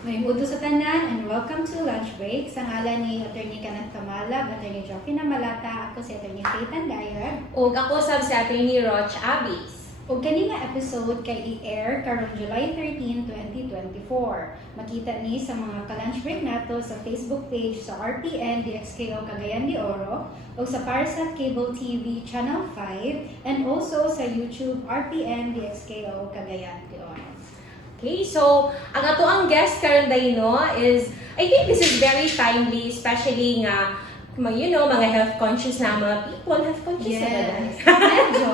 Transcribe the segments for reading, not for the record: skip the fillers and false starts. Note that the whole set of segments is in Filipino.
May mudo sa tanan and welcome to Lunch Break. Sa ngalan ni Atty. Kenneth Kamalag, Atty. Joaquin Malata, ako si Atty. Taytan Dayag. Ug ako sab si Atty. Roch Abis. O kanina episode kay i-air karong July 13, 2024. Makita ni sa mga ka-lunch break nato sa Facebook page sa RPN DXKO Cagayan de Oro o sa Parsat Cable TV Channel 5 and also sa YouTube RPN DXKO Cagayan de Oro. Okay, so ang ato ang guest karon dayno is, I think this is very timely, especially nga mga health conscious na mga people, health conscious na Yes. ba? Medyo.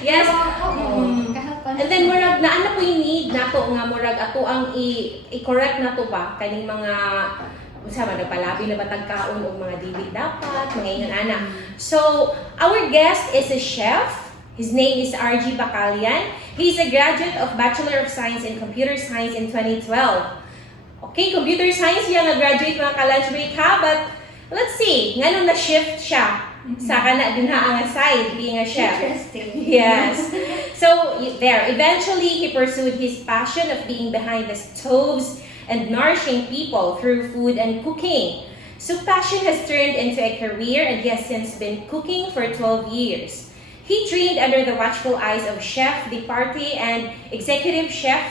Yes. Kahapon. And then murag na po yung need nato nga murag ato ang i-correct nato ba kaning mga unsa man palabi na batag kaon og mga dili dapat mga ingon ana. So our guest is a chef. His name is RG Bacalian. He's a graduate of Bachelor of Science in Computer Science in 2012. Okay, computer science siya nga graduate mga ka-lunch break ha, but let's see, nganong na-shift siya sa kana din ha ang side being a chef. Interesting. Yes. So there, eventually he pursued his passion of being behind the stoves and nourishing people through food and cooking. So passion has turned into a career and he has since been cooking for 12 years. He trained under the watchful eyes of Chef Departy and executive chef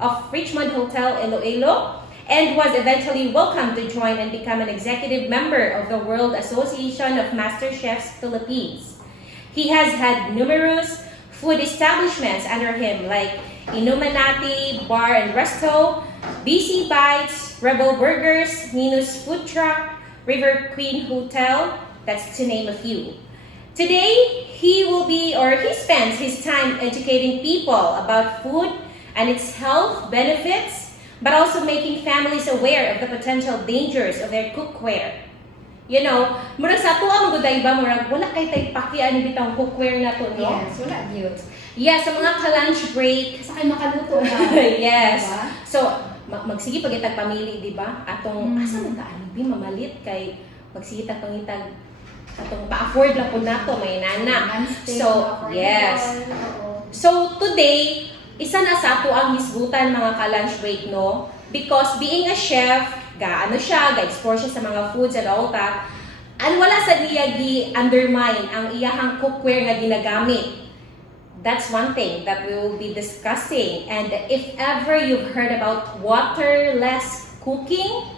of Richmond Hotel Iloilo, and was eventually welcomed to join and become an executive member of the World Association of Master Chefs Philippines. He has had numerous food establishments under him like Inumanati Bar and Resto, BC Bites, Rebel Burgers, Nino's Food Truck, River Queen Hotel, that's to name a few. Today, he spends his time educating people about food and its health benefits, but also making families aware of the potential dangers of their cookware. You know, murag sa ato ang guday ba murag wala kay tay pakian bitang cookware na to, no? Yes, wala cute. Yes, sa mga ka-lunch break. Sa kayo makaluto na. Yes. Diba? So, magsige pagitag pamili, di ba? Atong asa man ta ani bi mamalit kay magsige tag pangitag atong pa-afford lang po nato may nana. So, yes. So, today, isa na sa ato ang hisgutan mga ka-lunch break, no? Because being a chef, gaano siya, ga-explore siya sa mga foods and all that, and wala sa niya gi-undermine ang iyahang cookware nga ginagamit. That's one thing that we will be discussing. And if ever you've heard about waterless cooking,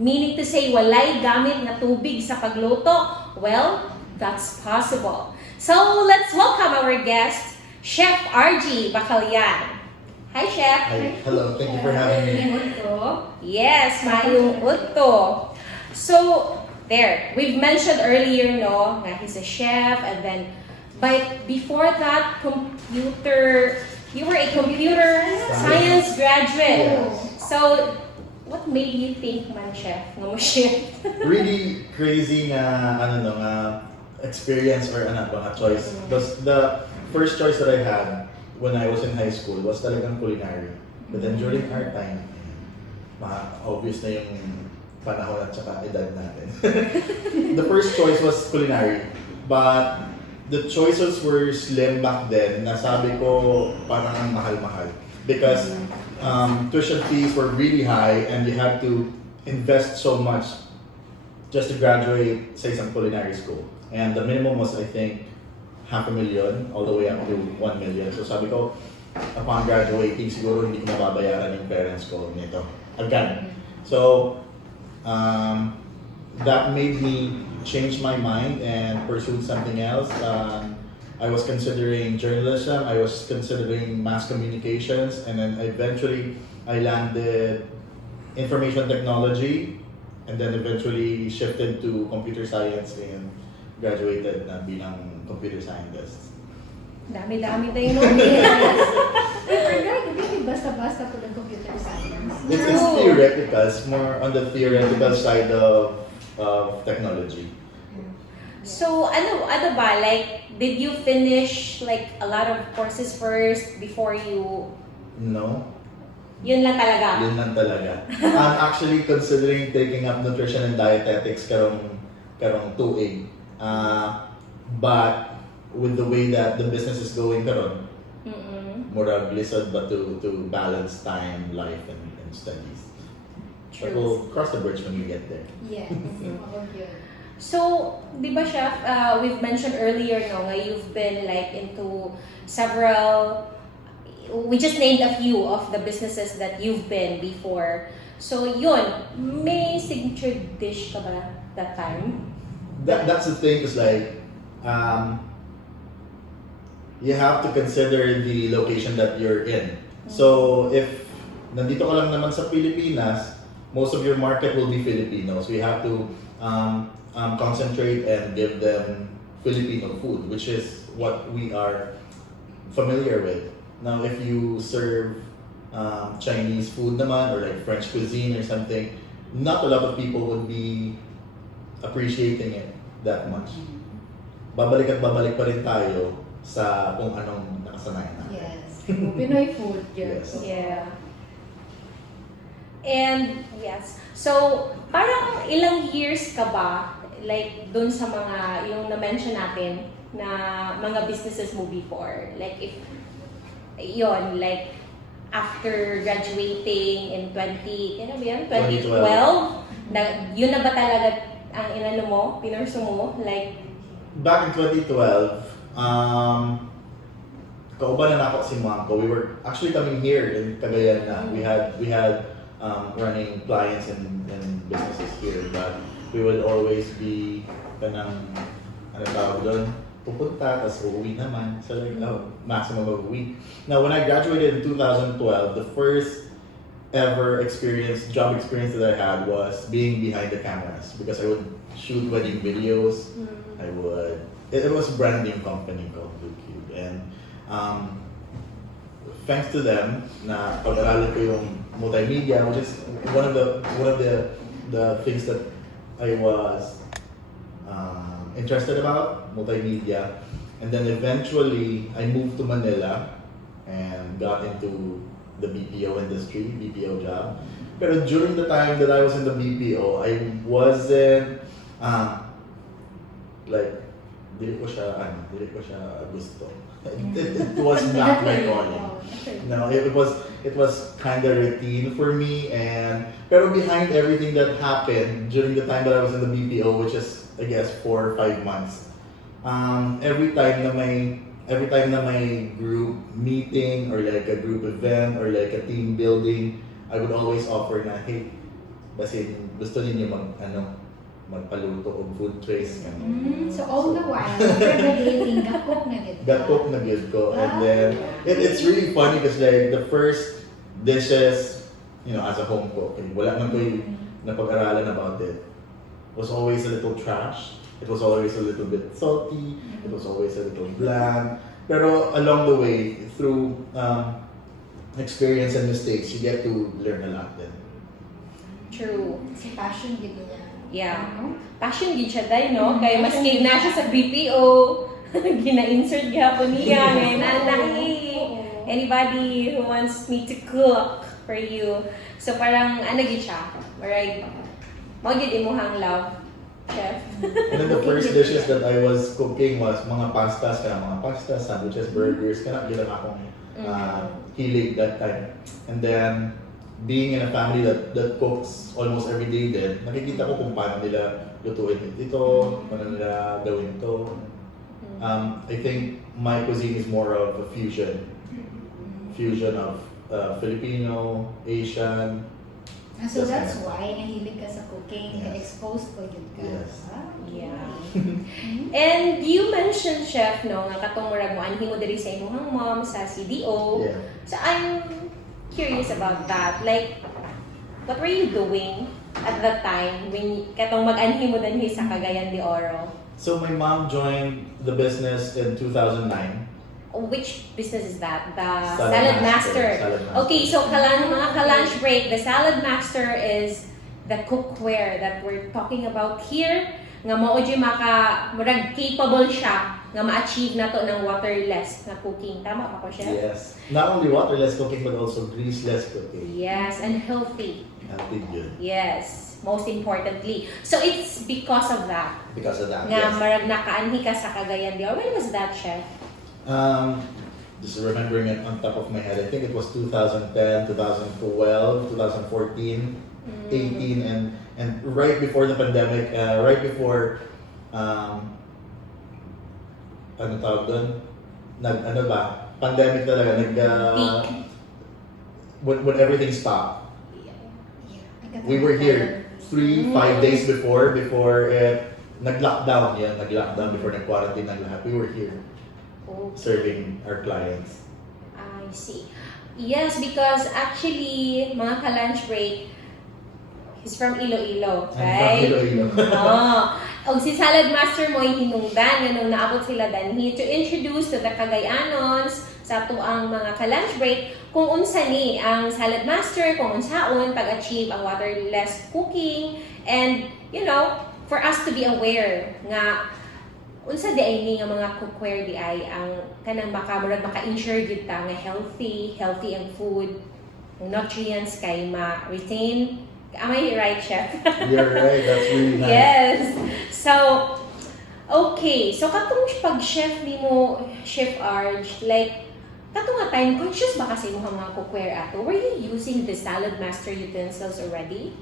meaning to say walay gamit na tubig sa pagluto, well, that's possible. So let's welcome our guest, Chef RG Bacalian. Hi, Chef. Hi. Hello, thank you for having me. Yes, mayong utto. So, there, we've mentioned earlier, no, that he's a chef, and then, but before that, you were a computer science graduate. Yes. So, what made you think man chef? Nga mo chef? Really crazy nga experience or choice. The first choice that I had when I was in high school was talagang culinary. But then during our time, obvious na yung panahon at saka edad natin. The first choice was culinary. But the choices were slim back then. Nasabi ko parang ang mahal-mahal. Because tuition fees were really high and you had to invest so much just to graduate sa isang culinary school. And the minimum was, I think, $500,000 all the way up to 1 million. So sabi ko, upon graduating, siguro hindi ko mababayaran yung parents ko nito. Agad. So, that made me change my mind and pursue something else. I was considering journalism, I was considering mass communications, and then eventually I landed information technology, and then eventually shifted to computer science and graduated na bilang computer scientist. Dami-dami tayo no? Hindi basta-basta po ng computer science. It's theoretical, it's more on the theoretical side of technology. So, ano ba? Like, did you finish like a lot of courses first before you... No, Yun lang talaga? yun lang talaga. I'm actually considering taking up nutrition and dietetics karong 2A. But with the way that the business is going karon, murag lisod ba to balance time, life, and studies. But we'll cross the bridge when we get there. Yes. Oo, yun. So, di ba, Chef, we've mentioned earlier, no, nga you've been like into several, we just named a few of the businesses that you've been before. So, yun, may signature dish ka ba that time? That's the thing, is like, you have to consider the location that you're in. So, if nandito ka lang naman sa Pilipinas, most of your market will be Filipino. So, you have to concentrate and give them Filipino food, which is what we are familiar with. Now, if you serve Chinese food naman, or like French cuisine or something, not a lot of people would be appreciating it that much. Babalik at babalik pa rin tayo sa kung anong nakasanayan natin. Yes. Pinoy food. Yes. Yeah. And, yes. So, parang ilang years ka ba, like, dun sa mga, yung na-mention natin, na mga businesses mo before? Like, if, yon like, after graduating in 2012, yun na ba talaga ang inano mo, pinurso mo? Like, Back in 2012, kauban na ako si Mom ko. We were actually coming here in Cagayan na. We had running clients and businesses here, but we would always be kanang ano tawag doon, pupunta, tapos uuwi naman. So like, maximum of a week. Now, when I graduated in 2012, the first ever job experience that I had was being behind the cameras, because I would shoot wedding videos. It was a branding company called Blue Cube, and thanks to them, na pag-aralan ko yung multimedia, which is one of the things that I was interested about, multimedia. And then eventually, I moved to Manila and got into the BPO industry, BPO job. Pero during the time that I was in the BPO, I wasn't like, dili ko siya gusto. It was not my calling. No, it was kind of routine for me, pero behind everything that happened during the time that I was in the BPO, which is I guess 4 or 5 months, every time na may group meeting or like a group event or like a team building, I would always offer na, hey, kasi gusto ninyo magpaluto og food trays kami. So all the while, nagbibigay gakok na gid. Gakok na gid ko. And then it's really funny because like the first dishes, as a home cook, wala man ko napag-aralan about it. It was always a little trash. It was always a little bit salty. It was always a little bland. Pero along the way, through experience and mistakes, you get to learn a lot then. true. Si passion gid niya. Yeah. Ano? Passion gid siya day, no? Kaya mas kay na siya sa BPO. Gina-insert gihapon niya. Ngayon, anybody who wants me to cook for you. So parang, gid siya. Alright. Mo gid imuhang love, chef. And then the first dishes that I was cooking was mga pastas, sandwiches, burgers, gid ang akong hilig that time. And then, being in a family that cooks almost every day din, nakikita ko kung paano nila lutuin ito, paano nila gawin ito. I think my cuisine is more of a fusion of Filipino, Asian. So that's why nahilig ka sa cooking, Yes. exposed ko yun ka. Yes. Yeah. And you mentioned, chef, no, nga katong murag mo anhi mo diri sa imong mom sa CDO. Yeah. So I'm curious about that. Like, what were you doing at that time when katong mag-anhi mo dinhi sa Cagayan de Oro? So my mom joined the business in 2009. Which business is that? The Salad Salad Master. Master. Salad Master. Okay, so mga ka-lunch break, the Salad Master is the cookware that we're talking about here. Nga mao jud murag capable siya nga ma-achieve nato ng waterless na cooking. Tama ba ko, chef? Yes. Not only waterless cooking but also greaseless cooking. Yes, and healthy. Healthy good. Yes, most importantly. So it's because of that. Because of that. Nga Yes. marag nakaanhi ka sa Cagayan de Oro. When was that, chef? Just remembering it on top of my head, I think it was 2010, 2012, 2014. 18 and right before the pandemic, right before ano tawag doon? Ano ba? Pandemic talaga, Peak. when everything stopped. Yeah. We were here 3-5 days before it nag-lockdown. Yeah, nag-lockdown before nag-quarantine ng lahat. We were here Okay. serving our clients. I see. Yes, because actually, mga ka-lunch break, he's from Iloilo, I'm right? from Iloilo. Oh. Og si Salad Master mo hinungdan nga nung naabot sila danhi to introduce to the Cagayanons sa tuang mga ka-lunch break kung unsa ni ang Salad Master, kung unsaon pag-achieve ang waterless cooking, and you know, for us to be aware nga unsa di ay ni nga mga cookware di ay ang kanang maka-ensure gid ta nga healthy ang food, nutrients kay ma-retain. Am I right, Chef? You're right, that's really nice. Yes. So, okay. So, katong pag-chef ni mo, Chef Arj, like, katong nga time conscious ba kasi mo mga cookware ato? Were you using the Salad Master utensils already?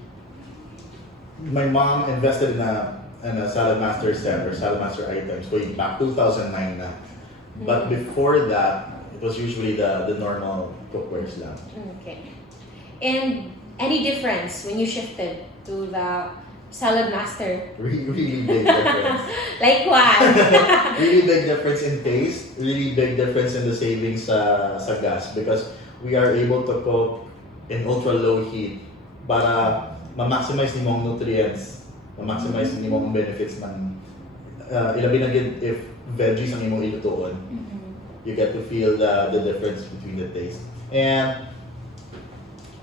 My mom invested in a Salad Master set or Salad Master items going back 2009 na. But before that, it was usually the normal cookwares lang. Okay. And any difference when you shifted to the Salad Master? Really big difference. Like what? Really big difference in taste, really big difference in the savings sa gas because we are able to cook in ultra low heat para ma-maximize ni mong nutrients, ma-maximize ni mong benefits ng ilabi na gid if veggies ang imong ilutuon. You get to feel the difference between the taste. And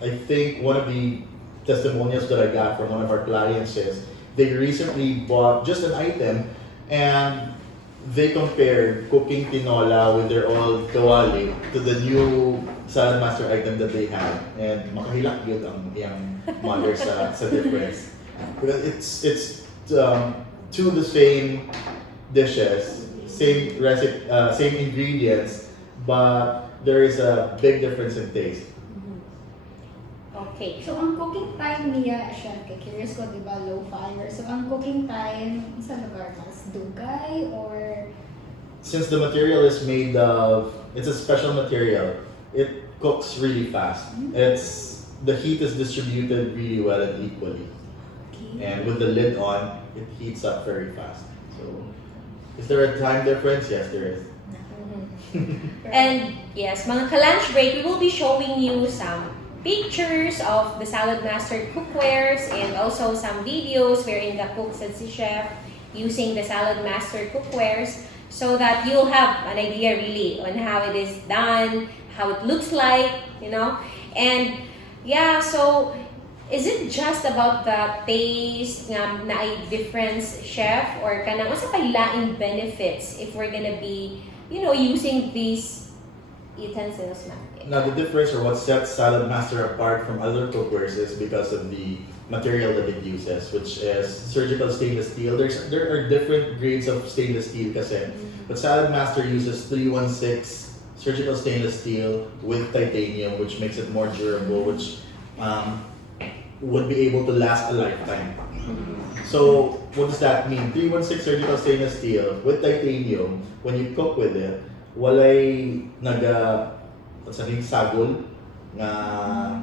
I think one of the testimonials that I got from one of our clients is they recently bought just an item and they compared cooking tinola with their old kawali to the new Salad Master item that they had. And makahilak yun ang iyang mother sa difference. Because it's two the same dishes, same recipe, same ingredients, but there is a big difference in taste. Okay. So, ang cooking time niya, chef, kay curious ko, di ba, low fire. So, ang cooking time, sa lugar mas dugay or... Since the material is made of, it's a special material, it cooks really fast. The heat is distributed really well and equally. Okay. And with the lid on, it heats up very fast. So, is there a time difference? Yes, there is. And yes, mga ka-lunch break, we will be showing you some pictures of the Salad Master cookwares and also some videos wherein the cooks and si chef using the Salad Master cookwares so that you'll have an idea really on how it is done, how it looks like, you know. And yeah, so is it just about the taste nga na ay difference, chef, or kanang asa pa laing benefits if we're gonna be, you know, using these utensils na? Now, the difference or what sets Salad Master apart from other cookwares is because of the material that it uses, which is surgical stainless steel. There are different grades of stainless steel kasi, but Salad Master uses 316 surgical stainless steel with titanium, which makes it more durable, which would be able to last a lifetime. So, what does that mean? 316 surgical stainless steel with titanium, when you cook with it, walay sagol na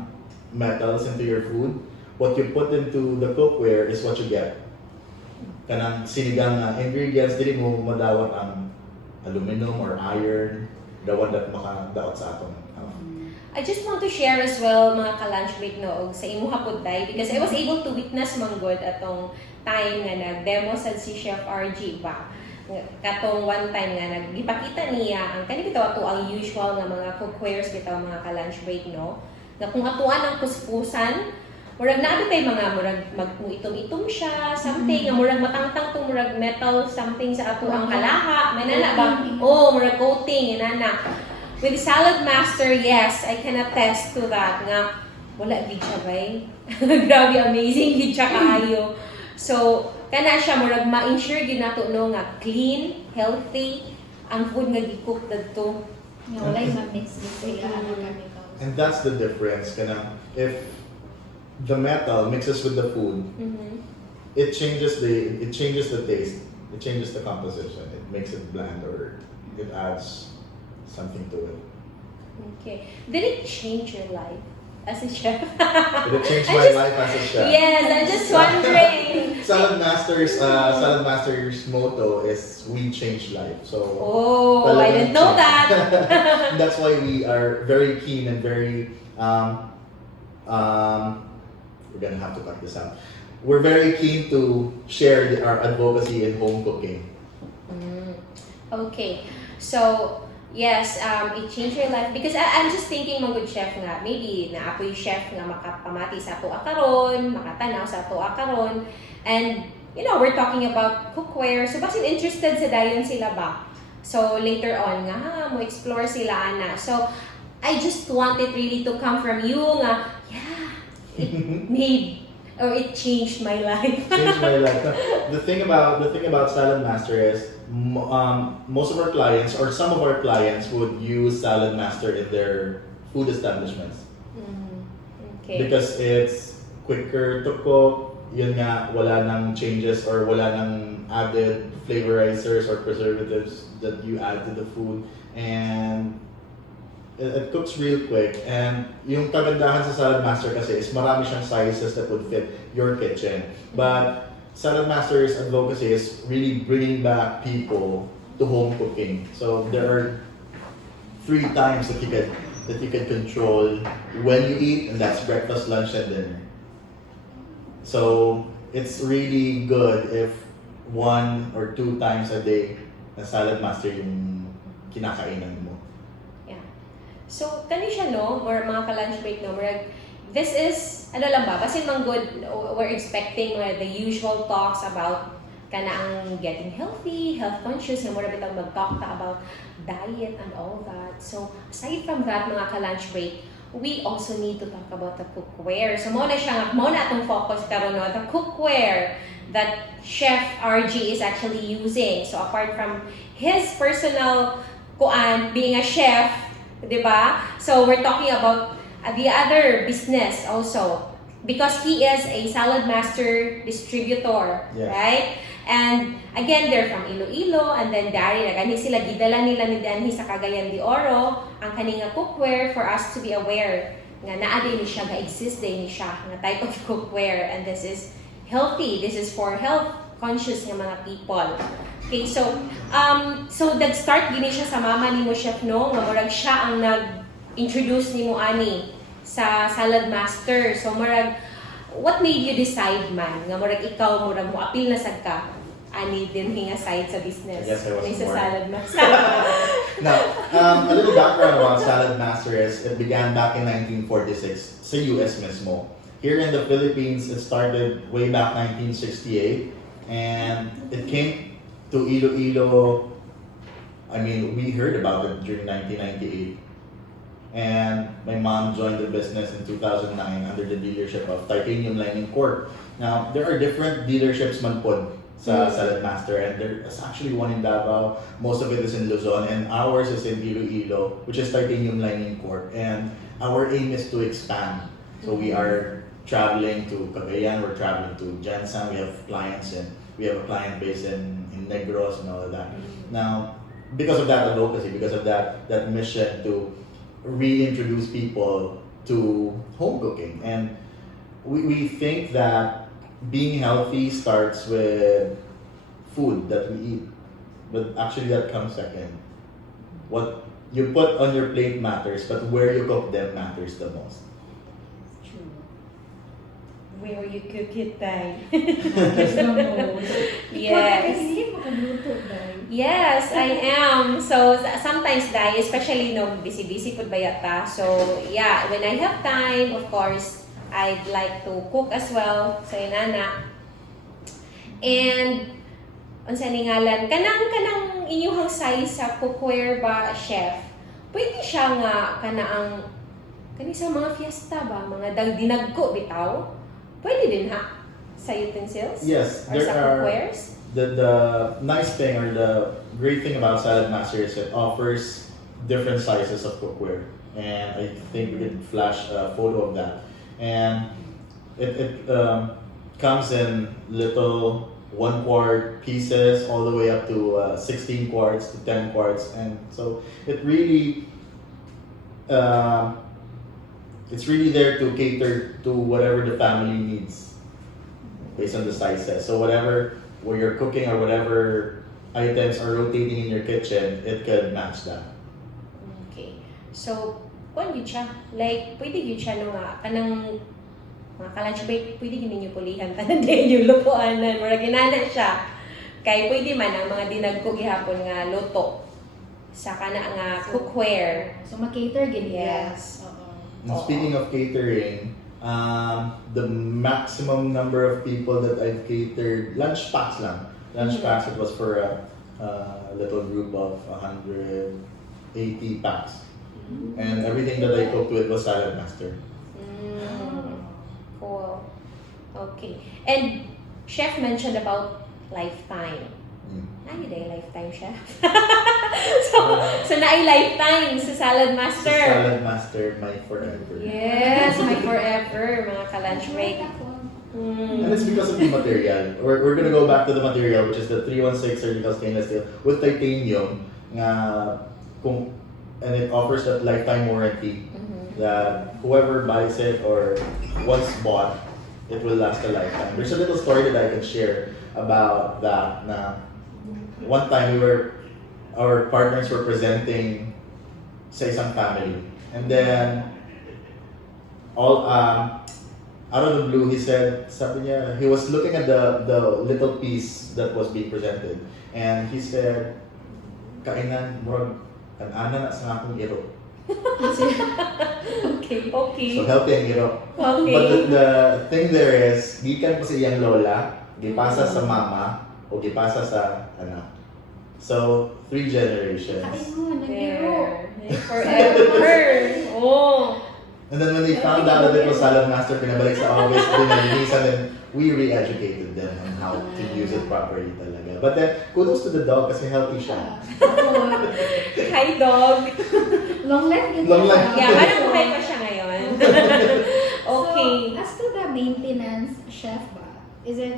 metals into your food. What you put into the cookware is what you get. Kanang sinigang na ingredients, dili mo madawat ang aluminum or iron, the one that makadaot sa aton. I just want to share as well mga ka-lunch break noog sa imuha pod day because I was able to witness manggod atong time nga nag-demo sa si Chef RG ba. Katong one time nga nagipakita niya ang kani bitaw ato ang usual nga mga cookwares bitaw mga ka-lunch break no. Nga kung atuan ang kuspusan, murag naabi kay mga murag mag-itom-itom siya, something nga murag matangtang to murag metal something sa ato ang kalaha, may nana ba? Oh, murag coating inana. With Salad Master, yes, I can attest to that nga wala gid siya bay. Grabe amazing gid siya kaayo. So, kana siya murag ma-ensure gid nato no nga clean, healthy ang food nga gi-cook dadto. Nga walay ma-mix sila ang chemicals. And that's the difference. If the metal mixes with the food, Mhm. it changes the taste, it changes the composition, it makes it bland or it adds something to it. Okay. Did it change your life as a chef? But it changed I my just- life as a chef. Yes, I'm just wondering. Salad Master's motto is "We change life." So Oh, I talagang didn't know change. that. That's why we are very keen and very we're gonna have to cut this out. We're very keen to share our advocacy in home cooking. Mm, okay. So, yes, it changed your life because I'm just thinking mga good chef nga, maybe na apoy chef nga makapamati sa ato akaron, makatanaw sa ato akaron, and you know, we're talking about cookware. So, basin interested sa dayon sila ba? So, later on nga, mo explore sila ana. So, I just want it really to come from you nga, yeah, it made or it changed my life. Changed my life. The thing about Salad Master is most of our clients or some of our clients would use Salad Master in their food establishments Mhm. Okay. because it's quicker to cook. Yun nga, wala nang changes or wala nang added flavorizers or preservatives that you add to the food, and it cooks real quick. And yung kagandahan sa Salad Master kasi is marami siyang sizes that would fit your kitchen. But Salad Master's advocacy is really bringing back people to home cooking. So there are 3 times that you can control when you eat, and that's breakfast, lunch, and dinner. So it's really good if 1 or 2 times a day na Salad Master yung kinakainan mo. Yeah. So, kani siya no, or mga ka-lunch break no, this is, ano lang ba, kasi mang good, we're expecting the usual talks about kana ang getting healthy, health conscious, na mura bitang mag-talk ta about diet and all that. So, aside from that, mga ka-lunch break, we also need to talk about the cookware. So, muna atong focus karon no, the cookware that Chef RG is actually using. So, apart from his personal being a chef, di ba? So, we're talking about the other business also because he is a Salad Master distributor, Yes. right? And again, they're from Iloilo, and then dari na gani sila gidala nila ni Danhi sa Cagayan de Oro ang kaninga cookware for us to be aware nga naa din ni siya, ga exist din ni siya nga type of cookware, and this is healthy, this is for health conscious nga mga people. Okay, so nag-start gini siya sa mama ni mo chef no, nga murag siya ang nag-introduce ni mo ani sa Salad Master. So murag what made you decide man nga murag ikaw murag mo apil na sad ka ani din hinga side sa business? I guess I was Ani sa more. Salad Master. Now, a little background about Salad Master is it began back in 1946 sa US mismo. Here in the Philippines, it started way back 1968, and it came to Iloilo. I mean, we heard about it during 1998. And my mom joined the business in 2009 under the dealership of Titanium Lining Corp. Now, there are different dealerships man po sa Salad Master, and there's actually one in Davao. Most of it is in Luzon, and ours is in Iloilo, which is Titanium Lining Corp. And our aim is to expand. So we are traveling to Cagayan, we're traveling to Jensen, we have a client base in Negros and all of that. Now, because of that advocacy, because of that mission to reintroduce people to home cooking, and we think that being healthy starts with food that we eat, but actually that comes second. What you put on your plate matters, but where you cook them matters the most. True. Where you cook it, Day. Yes, no, no. Yes. Hindi makaluto, Day. Yes, I am. So sometimes Day, especially no busy pud bayata. So yeah, when I have time, of course, I'd like to cook as well sa inana. And unsa ni ngalan kanang inyuhang size sa cookware ba chef? Pwede siya nga kanaang kani sa mga fiesta ba, mga dinagko bitaw? Pwede din ha sa utensils? Yes, Or there sa are. cookwares? The nice thing or the great thing about Salad Master is it offers different sizes of cookware, and I think we can flash a photo of that. And it comes in little 1 quart pieces all the way up to 16 quarts to 10 quarts, and so it's really there to cater to whatever the family needs based on the sizes. So whatever where you're cooking or whatever items are rotating in your kitchen, it could match that. Okay. So, kung yun siya, like, pwede yun siya no nga, kanang mga ka-lunch break, pwede yun ninyo pulihan, tanan din yung lutuan na, mura ginana siya. Kaya pwede man ang mga dinagko gihapon nga luto sa kana nga cookware. So, makater gini. Yes. Oo. And speaking of catering, the maximum number of people that I've catered, lunch packs lang. Lunch packs, it was for a little group of 180 packs. And everything that I cooked with was Salad Master. Cool. Okay. And Chef mentioned about lifetime. Ano day lifetime, Chef? so na ay lifetime sa Salad Master. Salad Master, my forever. Yes, my forever, mga ka-lunch break. And it's because of the material. We're gonna go back to the material, which is the 316 surgical stainless steel with titanium. And it offers that lifetime warranty that whoever buys it or once bought, it will last a lifetime. There's a little story that I can share about that. One time our partners were presenting sa isang family, and then out of the blue, sabi niya, he was looking at the little piece that was being presented, and he said, kainan, murag, kanana na sa akong iro. Okay. So, healthy ang iro. Okay. But the thing there is, gikan pa sa iyang lola, gipasa sa mama, o gipasa sa anak. So, 3 generations. Ay mo, nag-iro. Forever. Oh. And then when they found out that it was Salad Master, pinabalik sa office, dinalisan, and we re-educated them on how to use it properly talaga. But then, kudos to the dog kasi healthy siya. Hi, dog. Long life din Long siya. life. Yeah, parang buhay pa siya ngayon. Okay. So, as to the maintenance, chef ba? Is it,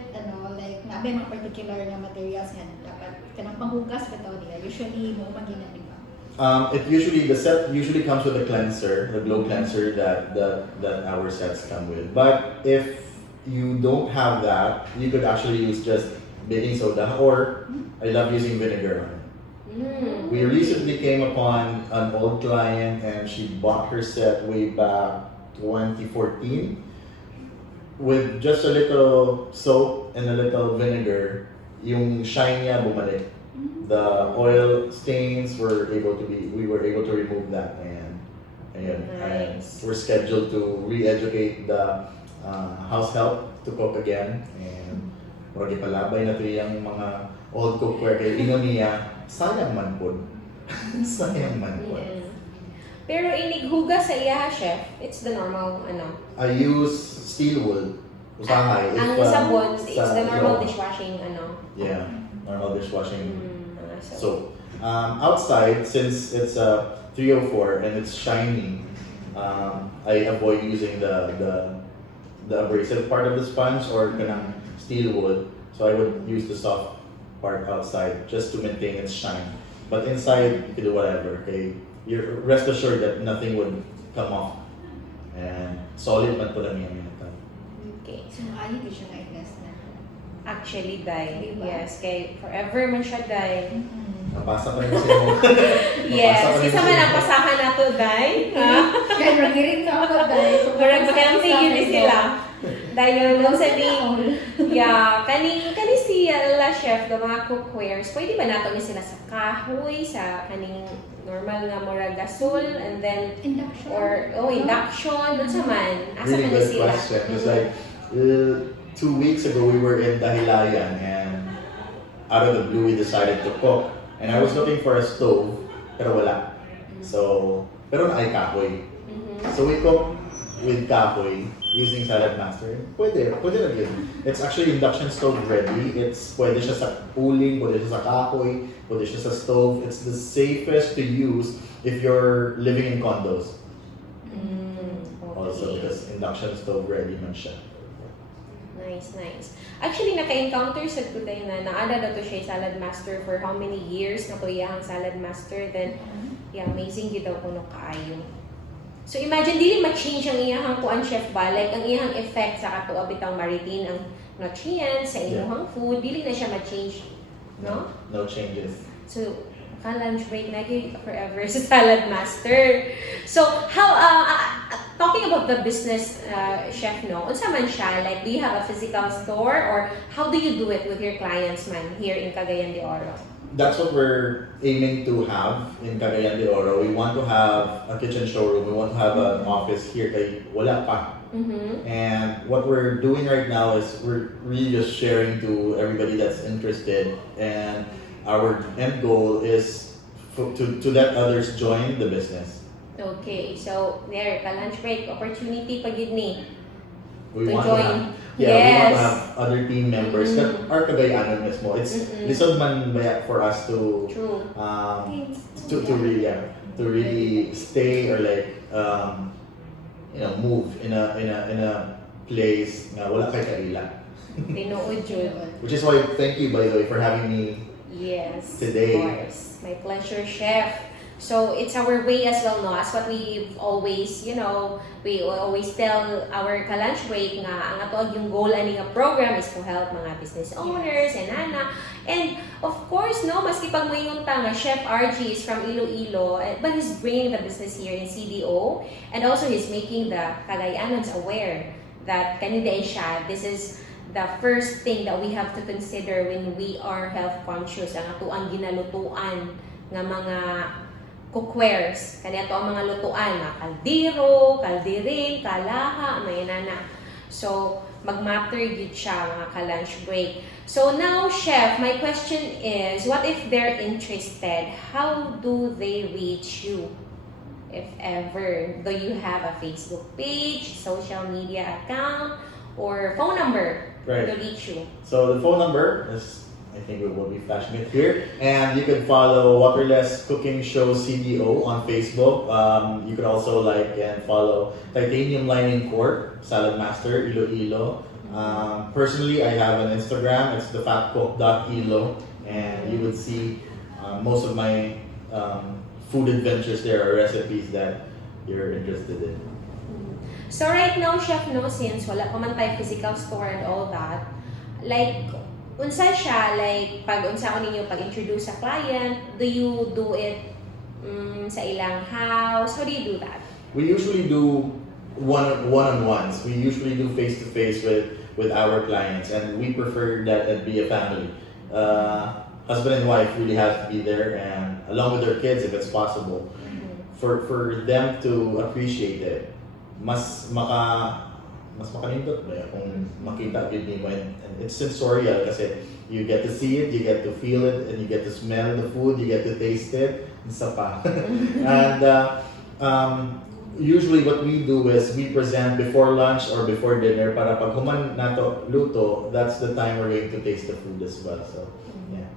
like, nabi mga particular na materials nga dapat kanang panghugas ba tao nila? Usually, mo maginan, di ba? The set usually comes with a cleanser, the glow cleanser that our sets come with. But if you don't have that, you could actually use just baking soda, or I love using vinegar on it. We recently came upon an old client, and she bought her set way back 2014 with just a little soap and a little vinegar. Yung shine niya bumalik. The oil stains we were able to remove that, and Nice. we're scheduled to re-educate the house help to cook again, and murag ipalabay na to yung mga old cookware kay ingon niya, sayang man po. Sayang man po. Yeah. Pero inighuga sa iya, Chef, it's the normal, I use steel wool. Usahay. ang sabon, it's the normal dishwashing, Yeah, normal dishwashing. So, So, outside, since it's a 304 and it's shiny, I avoid using the abrasive part of the sponge or kanang steel wool. So I would use the soft part outside just to maintain its shine. But inside, you can do whatever. Okay, you're rest assured that nothing would come off. And solid man po lang yung okay. So, ayaw din siya na-invest na. Actually, Day. Diba? Yes, kay forever man siya, Day. Napasa pa rin kasi mo. Yes, isa man ang pasahan na to, Day. Ha? Kaya nagiring na ako dahil. Murag magandang tingin ni sila. Dahil nung sa kani si La Chef, the mga cookwares, pwede ba nato ni sila sa kahoy, sa kaning normal nga murag gasol, and then, Induction. induction, dun sa man. Asa Really man ni good sila? question. It's like 2 weeks ago we were in Dahilayan, and out of the blue we decided to cook. And I was looking for a stove, pero wala. So, pero na ay kahoy. So we cook with kahoy using Salad Master. Pwede na yun. It's actually induction stove ready. Pwede siya sa uling, pwede siya sa kahoy, pwede siya sa stove. It's the safest to use if you're living in condos. Also, because induction stove ready man siya. Nice, nice. Actually, naka-encounter sa ko tayo na naada na to siya salad master for how many years na to iyahang salad master. Then, yeah, amazing gid daw kuno kaayo. So imagine dili ma-change ang iyahang kuan chef ba, like ang iyahang effect sa katuwa bitang ma-retain ang nutrients sa inyong food, dili na siya ma-change, no? No changes. So, lunch break na gyud forever sa salad master. So, how talking about the business, chef, no? Unsa man siya? Like, do you have a physical store or how do you do it with your clients man here in Cagayan de Oro? That's what we're aiming to have in Cagayan de Oro. We want to have a kitchen showroom. We want to have an office here. Kay wala pa. Mm-hmm. And what we're doing right now is we're really just sharing to everybody that's interested. And our end goal is to let others join the business. Okay, so there, lunch break opportunity pag yun ni. We To want join. to have, we want to Yes. have other team members that are Cagayanon mismo. It's lisod man ba for us to True. to really stay or like move in a place na wala kay kaila. Tinuod yun. Which is why thank you by the way for having me. Yes, Today. of course. My pleasure, chef. So it's our way as well, no? As what we've always, we always tell our lunch break nga ang ato yung goal ani nga program is to help mga business owners and ana. And of course, no, maski pag moingon ta nga Chef RG is from Iloilo, but he's bringing the business here in CDO, and also he's making the Cagayanons aware that kanina siya. This is the first thing that we have to consider when we are health conscious, ang ato ang ginalutuan nga mga cookwares. Kani ato ang mga lutuan, mga kaldero, kaldiring, kalaha, may nana. So, mag-matter gid siya mga ka-lunch break. So now, chef, my question is, what if they're interested? How do they reach you? If ever, do you have a Facebook page, social media account, or phone number Right. to reach you? So the phone number is, I think we will be flashing it here, and you can follow Waterless Cooking Show CDO on Facebook. You can also like and follow Titanium Lining Corp, Salad Master Iloilo. Personally, I have an Instagram. It's thefatcook.ilo, and you would see most of my food adventures there are recipes that you're interested in. So right now, chef, no, since wala pa man tayo physical store and all that, like, unsa siya, like, pag unsa ko ninyo pag-introduce sa client, do you do it sa ilang house? How do you do that? We usually do one-on-ones. We usually do face-to-face with our clients, and we prefer that it be a family. Husband and wife really have to be there, and along with their kids if it's possible, for them to appreciate it. Mas makanindot ba kung makita gid nimo, and it's sensorial kasi you get to see it, you get to feel it, and you get to smell the food, you get to taste it, isa pa. And usually what we do is we present before lunch or before dinner para pag human nato luto, that's the time we're going to taste the food as well. So yeah.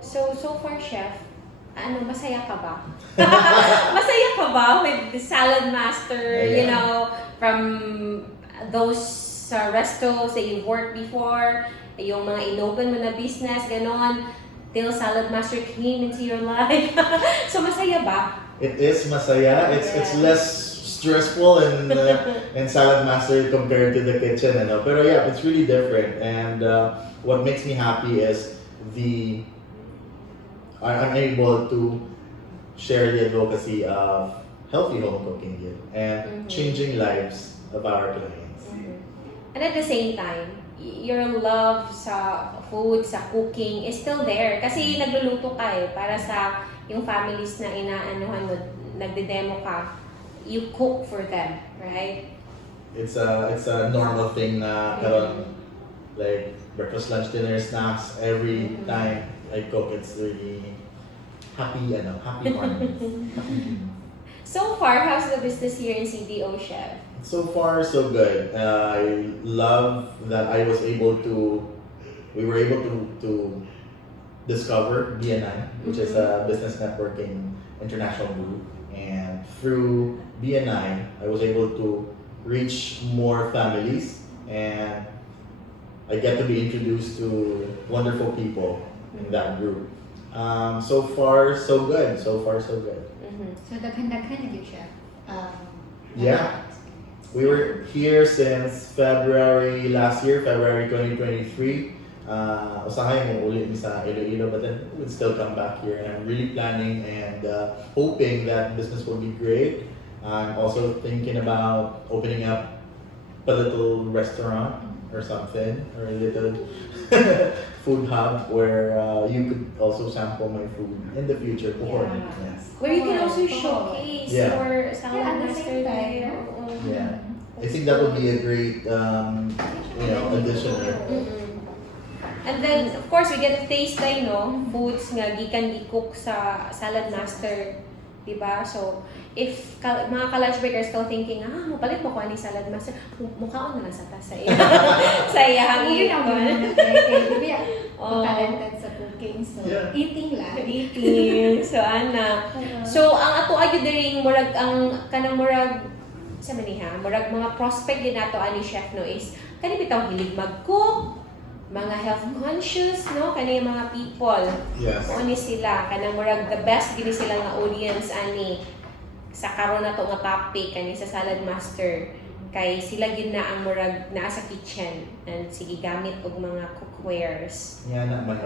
So far, chef, masaya ka ba? Masaya ka ba with the Salad Master, from those restos that you've worked before, yung mga inopen mo na business, ganon, till Salad Master came into your life? So masaya ba? It is masaya. It's less stressful in Salad Master compared to the kitchen, Pero yeah, it's really different. And what makes me happy is I'm able to share the advocacy of healthy home cooking here and changing lives of our clients. And at the same time, your love sa food, sa cooking is still there. Kasi nagluluto ka para sa yung families na inaanuhan mo, nagde-demo ka, you cook for them, right? It's a normal thing na karon, like breakfast, lunch, dinner, snacks, every time I cook, it's really happy mornings. So far, how's the business here in CDO, chef? So far, so good. I love that we were able to discover BNI, which is a business networking international group. And through BNI, I was able to reach more families and I get to be introduced to wonderful people in that group. So far, so good. So far, so good. So daghan-daghan na gyud siya. Yeah. We were here since February last year, February 2023. Usahay mo ulit ni sa Iloilo, but then we'll still come back here. And I'm really planning and hoping that business will be great. I'm also thinking about opening up a little restaurant or something, or a little food hub where you could also sample my food in the future. Yeah. Where you can also Cohort. showcase Yeah. your Yeah, salad at the master same time, there. no? Oo. Yeah. I think that would be a great, addition. Mm-mm. And then, of course, we get to taste tayo, no? Foods nga gikan i-cook sa Salad Master. Diba? So, if mga ka-lunch break are still thinking, mapalit mo ko ani Salad Master, mukhaon na lang sa tasa iya. Sa iyahang Yun ang ipon. mga talented sa cooking. So, Yeah. eating lang. Eating. So, ana. So, ang ato agad ring murag ang kanang murag sa maniha, murag mga prospect din nato ani chef no is kani bitaw hilig mag-cook, mga health conscious no kani mga people. Yes. Kung ani sila kanang murag the best gini sila nga audience ani sa karon nato nga topic kani sa Salad Master kay sila gyud na ang murag naa sa kitchen and sige gamit og mga cookwares. Nga naman.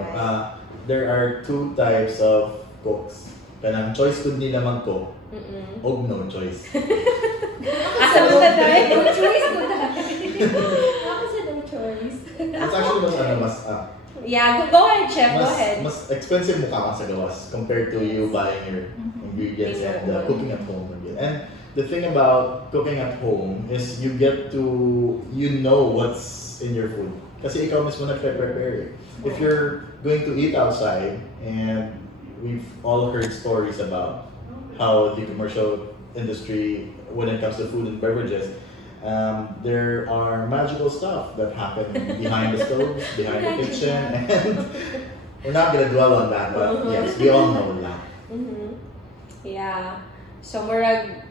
There are two types of cooks. Kanang choice good nila mag-cook, o no choice. Asa mo ta dai? No choice ko na. Ako sa no choice. It's actually mas Yeah, go ahead, chef. Go ahead. mas expensive mukha ka sa gawas compared to you buying your ingredients and cooking at home again. And the thing about cooking at home is you get to, you know what's in your food. Kasi ikaw mismo nagpe-prepare. If you're going to eat outside, and we've all heard stories about how the commercial industry, when it comes to food and beverages, there are magical stuff that happen behind the stove, behind the kitchen, and we're not gonna dwell on that, but yes, we all know that. Yeah. So murag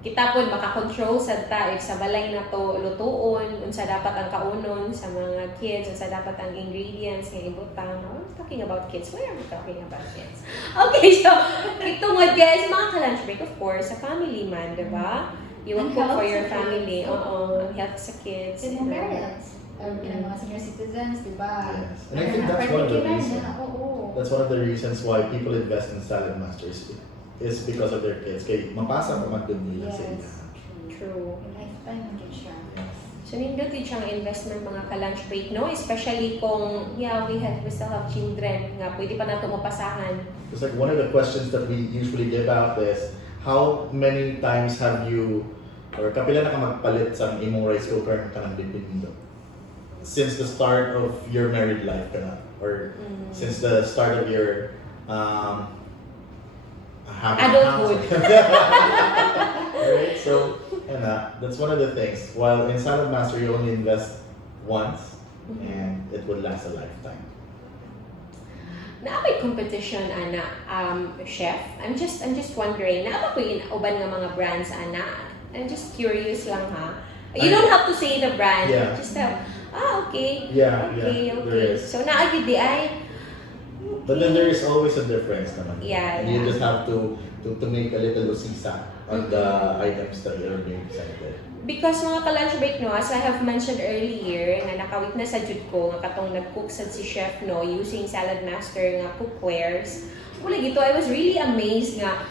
kita pod makakontrol sad ta if sa balay na to lutuon unsa dapat ang kaunon sa mga kids, unsa dapat ang ingredients nga ibutang. I was talking about kids. Why are we talking about kids? Okay, so itungod guys, mga ka-lunch break of course sa family man, di ba? You will Ang cook for health your sa family. kids. Oo, ang health sa kids. And mga parents. Mga senior citizens, di ba? Yes. And I think that's one of the Particular reasons. na, oo. That's one of the reasons why people invest in Salad Masters is because of their kids. Kaya mapasa pa man dun nila sa Yes. ila. True. Lifetime ang siya. So, nindot din siyang investment mga ka-lunch break, no? Especially kung, we still have children nga, pwede pa na ito mapasahan. It's like one of the questions that we usually give out is, how many times have you, or kapila na ka magpalit sa imong rice cooker ka ng dipin since the start of your married life ka na, or since the start of your having a Adulthood. house. Right? So, that's one of the things. While in Salad Master, you only invest once, and it will last a lifetime. Naapay competition ana chef. I'm just wondering, naapa ko yung uban nga mga brands ana. I'm just curious lang ha. You don't have to say the brand. Yeah. Just tell, okay. Yeah, Okay, there okay. is. So naagid di ay But then there is always a difference naman. Yeah, You yeah. just have to make a little usisa on the items that are being presented. because mga ka-lunch break no, as I have mentioned earlier, nga nakawit na sa jud ko nga katong nag-cook sad si chef no using Salad Master nga cookwares. Wala gito, I was really amazed nga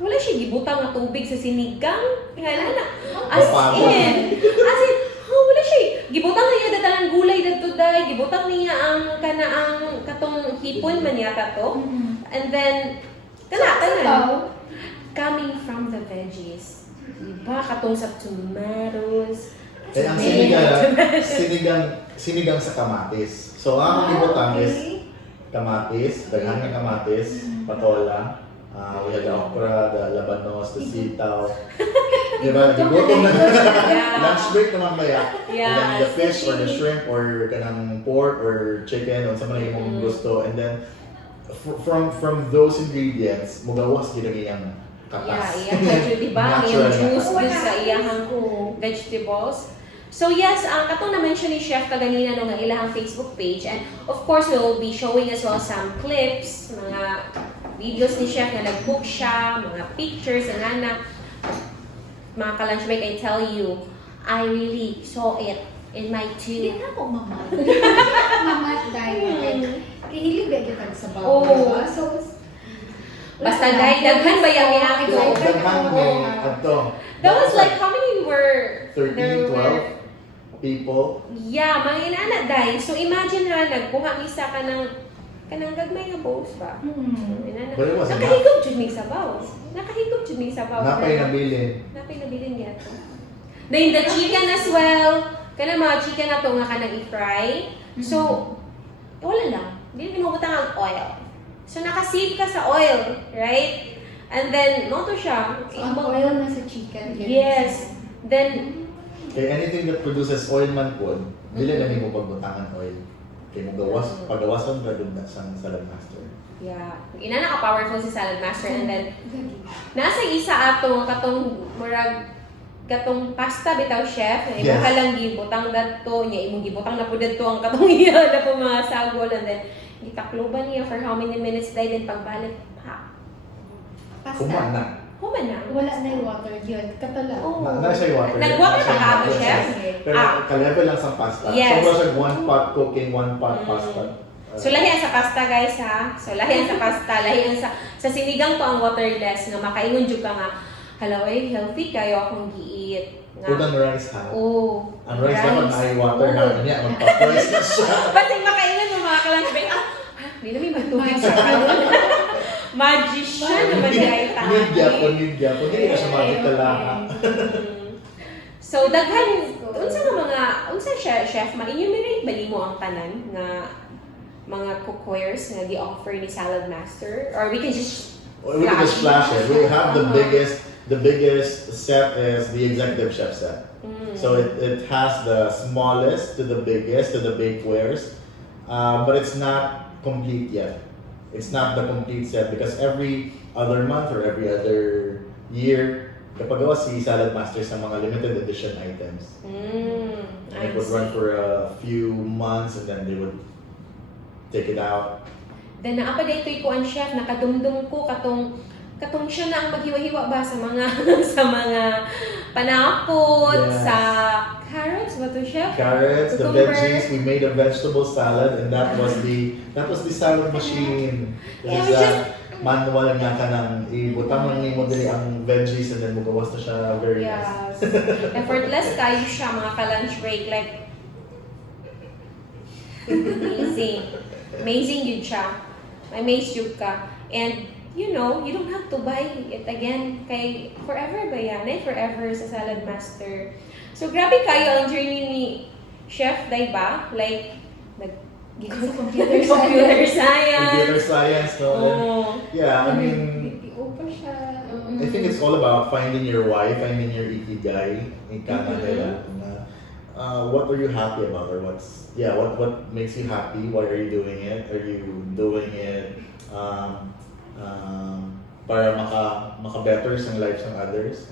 wala siya gibutang nga tubig sa sinigang. Nga na, as in, wala siya. Gibutang niya datalang gulay dito day, gibutang niya ang katong hipon man yata to. And then, tanan. Coming from the veggies. Diba? Katong sa tomatoes. Eh, ang sinigang sa kamatis. So, ang ibutang is kamatis, daghan ng kamatis, patola, we had the okra, the labanos, the sitaw. Diba? Gigutom na. Lunch break naman maya. Yeah, And then the fish or the shrimp or kanang pork or chicken or sa mga imong gusto. And then, from those ingredients, mugawas ginagayang katas. Yeah, diba? Yung Natural juice na. dun sa iyahang vegetables. So yes, katong na-mention ni Chef kaganina no nga ilang Facebook page, and of course we will be showing as well some clips, mga videos ni Chef na nag-cook siya, mga pictures, and mga ka-lunch break, I tell you, I really saw it in my Hindi tube. na ako mamat. Mamat dahil. Kihilig ba kita sa bago? Oo. Diba? So, Basta daghan ba yung So, ginagawa? daghan may ato. That was like, how many were 13, there 12 people. Yeah, mga inana dahil. So imagine ha, nagkuha misa ka ng kanang gagmay nga bowls ba? Inana. But it was enough. Nakahigop jud mi sa bowls. Nakahigop jud mi sa bowls. Napay nabilin. Napay nabilin yato. Then the chicken as well. Kana mga chicken na to nga kanang i-fry. So wala lang. Dili mo butang ang oil. So nakasave ka sa oil, right? And then mo to siya. So, ang oil na sa chicken. Yes. Then Kaya anything that produces oil man po, dili na nimo pagbutangan oil. Kaya mo pagawasan ka dun sa salad master. yeah, ina na ka-powerful si Salad Master, and then nasa isa ato katong murag katong pasta bitaw chef, na imo Yes. ka lang gibutang dadto nya imong gibutang na pud dadto ang katong iya na po mga sagol, and then gitakloban niya for how many minutes dahil then pagbalik pa. Kuma Pasta. na. Human na. Wala na yung water yun. Katala. Oh. Na siya yung water. Nag-water Na siya pa ka yung to, water. chef? Pero ka-level lang sa pasta. Yes. So, siya one pot cooking, one pot Mm. pasta. So lahian sa pasta guys ha. So lahian sa pasta, lahian sa sinigang to ang waterless nga makaingon jud ka nga hello healthy kayo akong gi-eat. Food and rice ha. Oh. Ang rice dapat na ay water na. Kanya, magpa-rice na siya. Pati makaingon ng mga ka-lunch break. Hindi na may magtubig sa kanon. Magician naman guys. Yun gyapon. Hindi na siya magkitalaha. So daghan unsa nga mga unsa siya chef ma-enumerate ba nimo ang tanan nga mga cookwares nga gi-offer ni Salad Master, or we can just We can just flash it. We have the biggest set is the executive chef set. So it has the smallest to the biggest to the bakewares, but it's not complete yet. It's not the complete set because every other month or every other year, kapag gawa si Salad Master sa mga limited edition items. And it would run for a few months and then they would take it out. Then naapa daytoy ko ang chef nakadumdum ko katong siya na ang maghiwa-hiwa ba sa mga sa mga panapot, Yes. sa carrots ba to chef? Carrots, the Cucumber. veggies, we made a vegetable salad and that was the salad machine. Yeah, It's we just- manual nga ka ng ibutang lang nimo dili ang veggies and then mugawas na siya very nice. Yes. Effortless kayo siya mga ka-lunch break, like amazing yun siya. Amazed yun ka. And you know, you don't have to buy it again kay forever ba yan? Forever sa Salad Master. So grabe kayo ang journey ni Chef, day ba? Like Gito sa computer computer science. science. Computer science, no? Oh. Yeah, I mean, BPO pa siya. I think it's all about finding your why, finding your ikigai. Ika nga nila. What are you happy about, or what makes you happy? Why are you doing it? Are you doing it para maka-better sa lives ng others?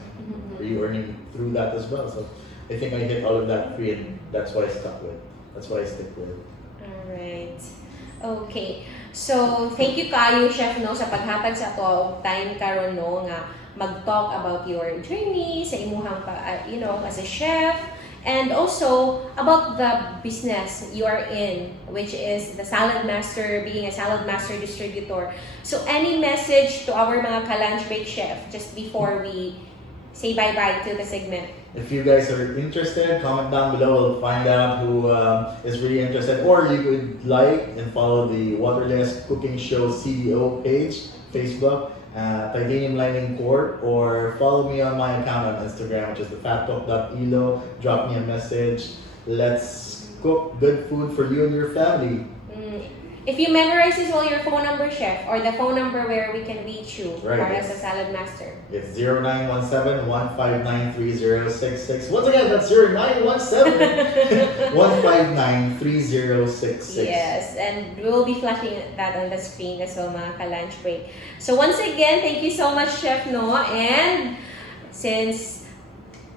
Are you earning through that as well? So I think I hit all of that free, and that's why I stuck with. That's why I stick with. Alright. Okay. So, thank you kayo, Chef, no, sa paghatag sa to time karon no, nga mag-talk about your journey sa imuhang as a chef, and also about the business you are in, which is the Salad Master, being a Salad Master distributor. So, any message to our mga ka-lunch break chef just before we say bye-bye to the segment? If you guys are interested, comment down below. We'll find out who is really interested. Or you could like and follow the Waterless Cooking Show CEO page, Facebook, Titanium Lining Court, or follow me on my account on Instagram, which is thefatcook.ilo. Drop me a message. Let's cook good food for you and your family. If you memorize as well your phone number, Chef, or the phone number where we can reach you Right, para yes. sa Salad Master. It's 0917-159-3066. Once again, that's 0917-159-3066. Yes, and we'll be flashing that on the screen as well, mga ka-lunch break. So once again, thank you so much, Chef No. And since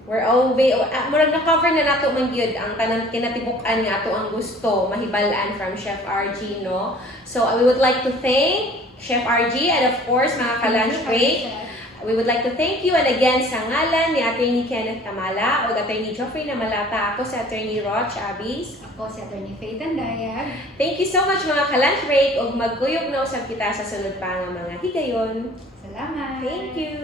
We're always, murag na-cover na nato man gyud ang tanang kinatibuk-an nga ato ang gusto, mahibalaan from Chef RG, no? So, we would like to thank Chef RG and of course, mga ka-lunch break. We would like to thank you and again sa ngalan ni Atty. Kenneth Tamala o Atty. Geoffrey Namalata. Ako si Atty. Roch Abis. Ako si Atty. Faith Andayag. Thank you so much mga ka-lunch break ug magkuyog na usab kita sa sulod pa nga mga higayon. Salamat! Thank you!